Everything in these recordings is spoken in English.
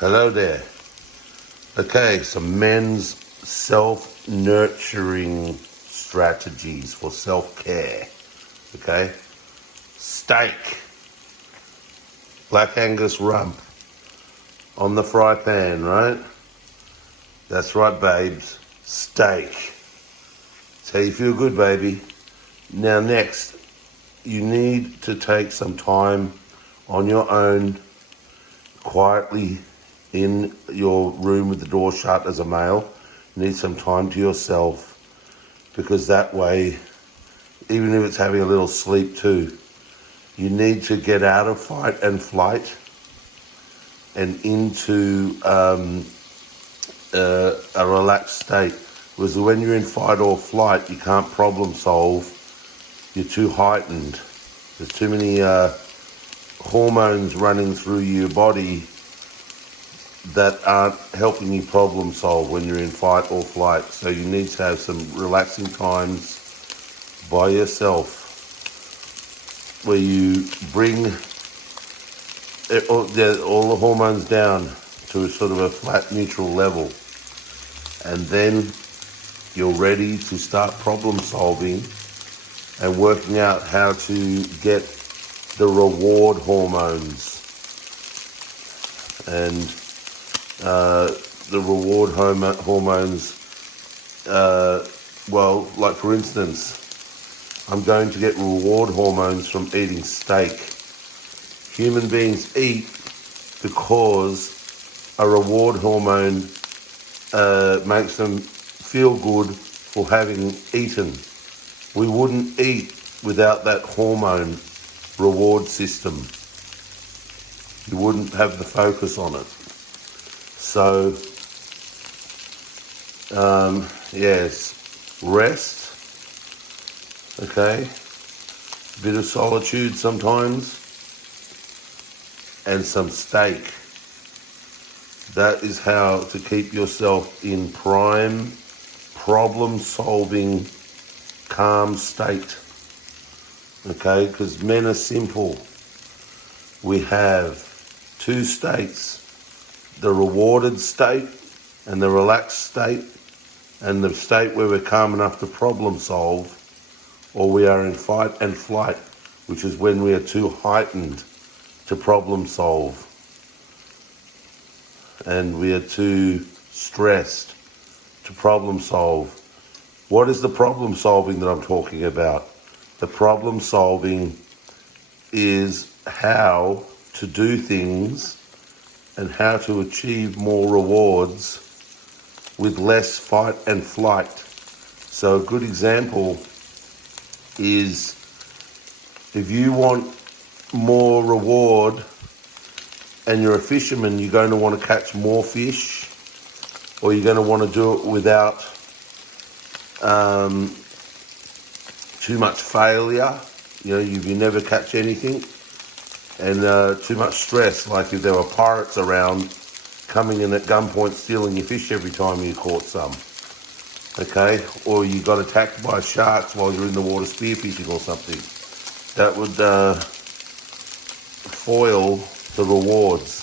Hello there. Okay, some men's self-nurturing strategies for self-care. Okay, steak, black Angus rump on the fry pan, right? That's right, babes. Steak. That's how you feel good, baby. Now next, you need to take some time on your own, quietly in your room with the door shut as a male. You need some time to yourself, because that way, even if it's having a little sleep too, you need to get out of fight and flight and into a relaxed state. Because when you're in fight or flight, you can't problem solve. You're too heightened. There's too many hormones running through your body that aren't helping you problem solve when you're in fight or flight. So you need to have some relaxing times by yourself where you bring all the hormones down to a sort of a flat, neutral level. And then you're ready to start problem solving and working out how to get the reward hormones. And the reward hormones, well, like for instance, I'm going to get reward hormones from eating steak. Human beings eat because a reward hormone makes them feel good for having eaten. We wouldn't eat without that hormone reward system. You wouldn't have the focus on it. So, yes, rest, okay, bit of solitude sometimes, and some steak. That is how to keep yourself in prime, problem-solving, calm state, okay, because men are simple. We have two states: the rewarded state and the relaxed state, and the state where we're calm enough to problem solve, or we are in fight and flight, which is when we are too heightened to problem solve, and we are too stressed to problem solve. What is the problem solving that I'm talking about? The problem solving is how to do things and how to achieve more rewards with less fight and flight. So a good example is, if you want more reward and you're a fisherman, you're going to want to catch more fish, or you're going to want to do it without too much failure. You know, you never catch anything, and too much stress, like if there were pirates around coming in at gunpoint stealing your fish every time you caught some, okay? Or you got attacked by sharks while you're in the water spearfishing or something. That would foil the rewards,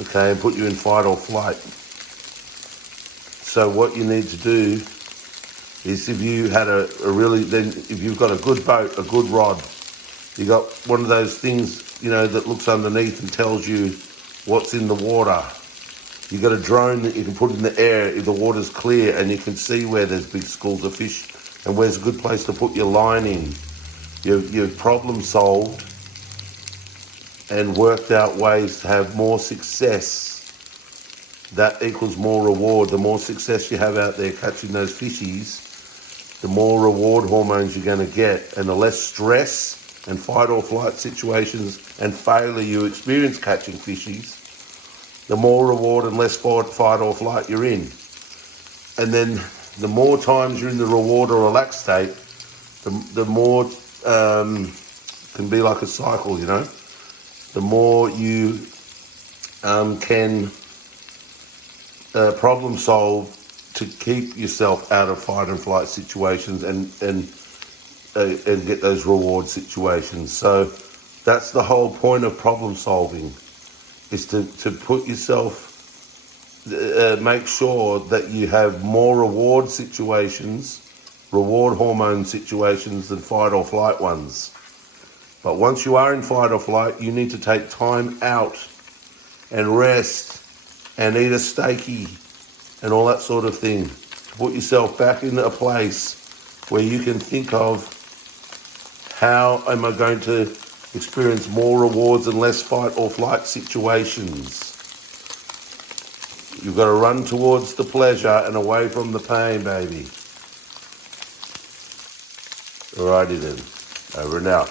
okay, and put you in fight or flight. So what you need to do is, if you had if you've got a good boat, a good rod, you got one of those things, you know, that looks underneath and tells you what's in the water. You got a drone that you can put in the air if the water's clear and you can see where there's big schools of fish and where's a good place to put your line in. You've problem solved and worked out ways to have more success. That equals more reward. The more success you have out there catching those fishies, the more reward hormones you're going to get, and the less stress and fight or flight situations and failure you experience catching fishies, the more reward and less fight or flight you're in. And then the more times you're in the reward or relaxed state, the more can be like a cycle, you know. The more you can problem solve to keep yourself out of fight and flight situations and get those reward situations. So that's the whole point of problem solving. is to put yourself, make sure that you have more reward situations, reward hormone situations than fight or flight ones. But once you are in fight or flight, you need to take time out and rest and eat a steaky and all that sort of thing. Put yourself back in a place where you can think of, how am I going to experience more rewards and less fight or flight situations? You've got to run towards the pleasure and away from the pain, baby. Alrighty then. Over and out.